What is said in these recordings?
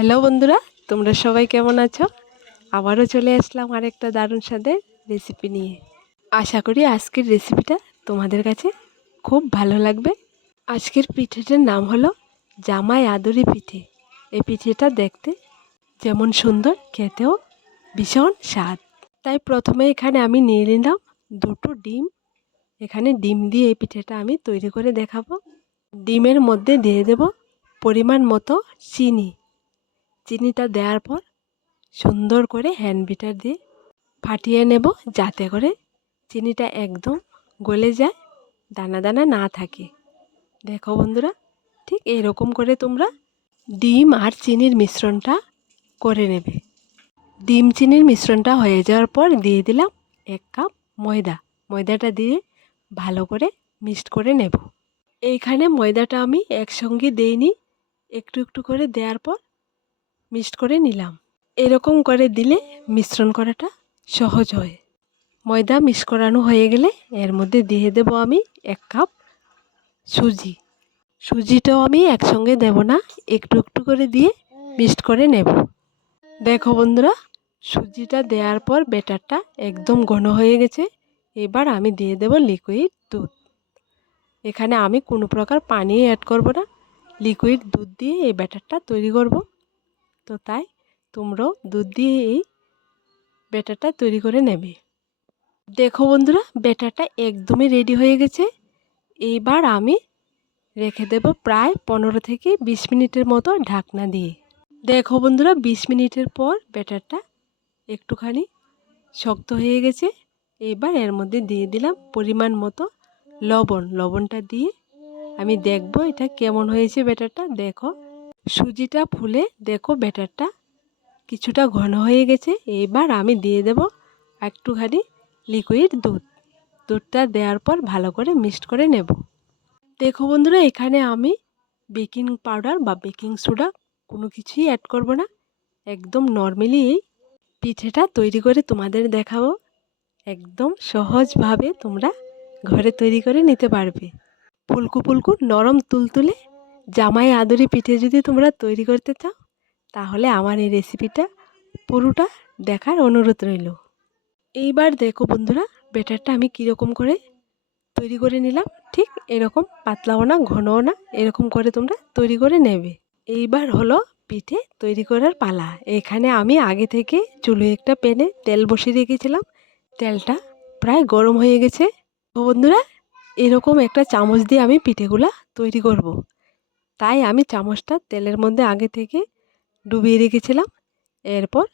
Hello বন্ধুরা, তোমরা সবাই কেমন আছো? আবারও চলে আসলাম আরেকটা দারুণ স্বাদের রেসিপি নিয়ে। আশা করি আজকের রেসিপিটা তোমাদের কাছে খুব ভালো লাগবে। আজকের পিঠেটার নাম হলো জামাই আদরি পিঠে। এই পিঠেটা দেখতে যেমন সুন্দর, খেতেও ভীষণ স্বাদ। তাই প্রথমে এখানে আমি নিয়ে নিলাম দুটো ডিম। এখানে ডিম দিয়ে এই পিঠেটা আমি তৈরি করে দেখাবো। ডিমের মধ্যে দিয়ে দেব পরিমাণ মতো চিনি। চিনিটা দেওয়ার পর সুন্দর করে হ্যান্ড বিটার দিয়ে ফাটিয়ে নেব যাতে করে চিনিটা একদম গলে যায়, দানা দানা না থাকে। দেখো বন্ধুরা, ঠিক এরকম করে তোমরা ডিম আর চিনির মিশ্রণটা করে নেবে। ডিম চিনির মিশ্রণটা হয়ে যাওয়ার পর দিয়ে দিলাম এক কাপ ময়দা। ময়দাটা দিয়ে ভালো করে মিক্সড করে নেব। এইখানে ময়দাটা আমি একসঙ্গে দেইনি। একটু একটু করে দেওয়ার পর মিক্সড করে নিলাম। এরকম করে দিলে মিশ্রণ করাটা সহজ হয়। ময়দা মিক্স করানো হয়ে গেলে এর মধ্যে দিয়ে দেব আমি এক কাপ সুজি। সুজিটাও আমি একসঙ্গে দেব না, একটু একটু করে দিয়ে মিক্সড করে নেব। দেখো বন্ধুরা, সুজিটা দেওয়ার পর ব্যাটারটা একদম ঘন হয়ে গেছে। এবার আমি দিয়ে দেব লিকুইড দুধ। এখানে আমি কোনো প্রকার পানি অ্যাড করব না। লিকুইড দুধ দিয়ে এই ব্যাটারটা তৈরি করব। তো তাই তোমরাও দুধ দিয়ে এই ব্যাটারটা তৈরি করে নেবে। দেখো বন্ধুরা ব্যাটারটা একদমই রেডি হয়ে গেছে। এইবার আমি রেখে দেব প্রায় পনেরো থেকে বিশ মিনিটের মতো ঢাকনা দিয়ে। দেখো বন্ধুরা, বিশ মিনিটের পর ব্যাটারটা একটুখানি শক্ত হয়ে গেছে। এবার এর মধ্যে দিয়ে দিলাম পরিমাণ মতো লবণ। লবণটা দিয়ে আমি দেখব এটা কেমন হয়েছে ব্যাটারটা দেখো সুজিটা ফুলে দেখো ব্যাটারটা কিছুটা ঘন হয়ে গেছে। এবার আমি দিয়ে দেব একটুখানি লিকুইড দুধ। দুধটা দেওয়ার পর ভালো করে মিক্সড করে নেব। দেখো বন্ধুরা, এখানে আমি বেকিং পাউডার বা বেকিং সোডা কোনো কিছুই অ্যাড করব না। একদম নর্মালি এই পিঠেটা তৈরি করে তোমাদের দেখাবো। একদম সহজভাবে তোমরা ঘরে তৈরি করে নিতে পারবে। ফুলকু ফুলকু নরম তুলতুলে জামাই আদরি পিঠে যদি তোমরা তৈরি করতে চাও, তাহলে আমার এই রেসিপিটা পুরোটা দেখার অনুরোধ রইল। এইবার দেখো বন্ধুরা, ব্যাটারটা আমি কীরকম করে তৈরি করে নিলাম, ঠিক এরকম পাতলাও না, ঘনও না, এরকম করে তোমরা তৈরি করে নেবে। এইবার হলো পিঠে তৈরি করার পালা। এখানে আমি আগে থেকে চুলো একটা প্যানে তেল বসিয়ে রেখেছিলাম, তেলটা প্রায় গরম হয়ে গেছে। বন্ধুরা, এরকম একটা চামচ দিয়ে আমি পিঠেগুলা তৈরি করব। তাই আমি চামচটা তেলের মধ্যে আগে থেকে ডুবিয়ে রেখেছিলাম। এরপর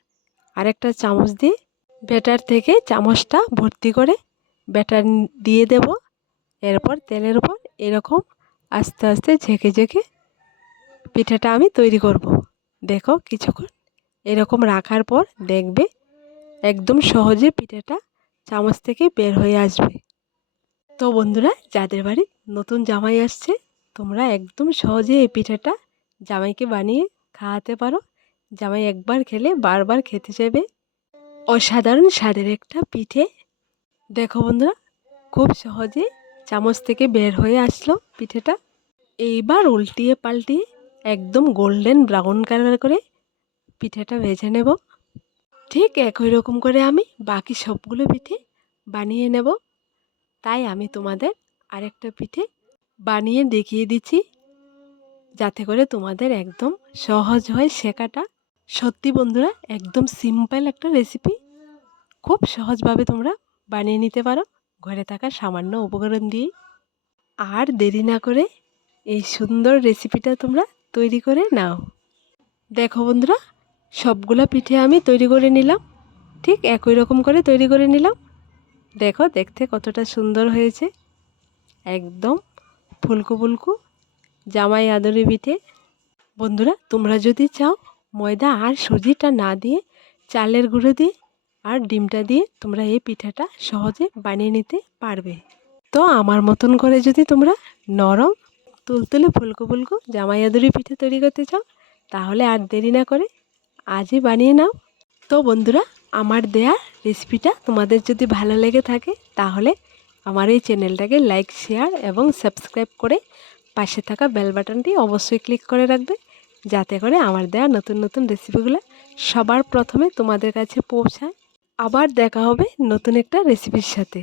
আরেকটা চামচ দিয়ে ব্যাটার থেকে চামচটা ভর্তি করে ব্যাটার দিয়ে দেব। এরপর তেলের উপর এরকম আস্তে আস্তে ঝেঁকে ঝেঁকে পিঠাটা আমি তৈরি করব। দেখো কিছুক্ষণ এরকম রাখার পর দেখবে একদম সহজে পিঠাটা চামচ থেকে বের হয়ে আসবে। তো বন্ধুরা, যাদের বাড়ি নতুন জামাই আসছে তোমরা একদম সহজে এই পিঠাটা জামাইকে বানিয়ে খাওয়াতে পারো। জামাই একবার খেলে বারবার খেতে চাইবে। অসাধারণ স্বাদের একটা পিঠে। দেখো বন্ধুরা, খুব সহজে চামচ থেকে বের হয়ে আসলো পিঠেটা। এইবার উল্টিয়ে পাল্টিয়ে একদম গোল্ডেন ব্রাউন কালার করে পিঠেটা ভেজে নেব। ঠিক একই রকম করে আমি বাকি সবগুলো পিঠে বানিয়ে নেব। তাই আমি তোমাদের আরেকটা পিঠে বানিয়ে দেখিয়ে দিচ্ছি। যাতে করে তোমাদের একদম সহজ হয় শেখাটা। সত্যি বন্ধুরা, একদম সিম্পল একটা রেসিপি খুব সহজভাবে তোমরা বানিয়ে নিতে পারো। ঘরে থাকা সামান্য উপকরণ দিয়ে আর দেরি না করে এই সুন্দর রেসিপিটা তোমরা তৈরি করে নাও। দেখো বন্ধুরা, সবগুলো পিঠে আমি তৈরি করে নিলাম। ঠিক একই রকম করে তৈরি করে নিলাম। দেখো, দেখতে কতটা সুন্দর হয়েছে। একদম ফুলকু ফুলকু জামাই আদরি পিঠে। বন্ধুরা, তোমরা যদি চাও ময়দা আর সুজিটা না দিয়ে, চালের গুঁড়ো দিয়ে আর ডিমটা দিয়ে তোমরা এই পিঠাটা সহজে বানিয়ে নিতে পারবে। তো আমার মতন করে যদি তোমরা নরম, তুলতুলে ফুলকো ফুলকো জামাই আদরি পিঠে তৈরি করতে চাও, তাহলে আর দেরি না করে আজই বানিয়ে নাও। তো বন্ধুরা, আমার দেয়া রেসিপিটা তোমাদের যদি ভালো লেগে থাকে, তাহলে আমার এই চ্যানেলটাকে লাইক, শেয়ার এবং সাবস্ক্রাইব করে পাশে থাকা বেল বাটনটি অবশ্যই ক্লিক করে রাখবে যাতে করে আমার দেওয়া নতুন নতুন রেসিপিগুলো সবার প্রথমে তোমাদের কাছে পৌঁছায়। আবার দেখা হবে নতুন একটা রেসিপির সাথে।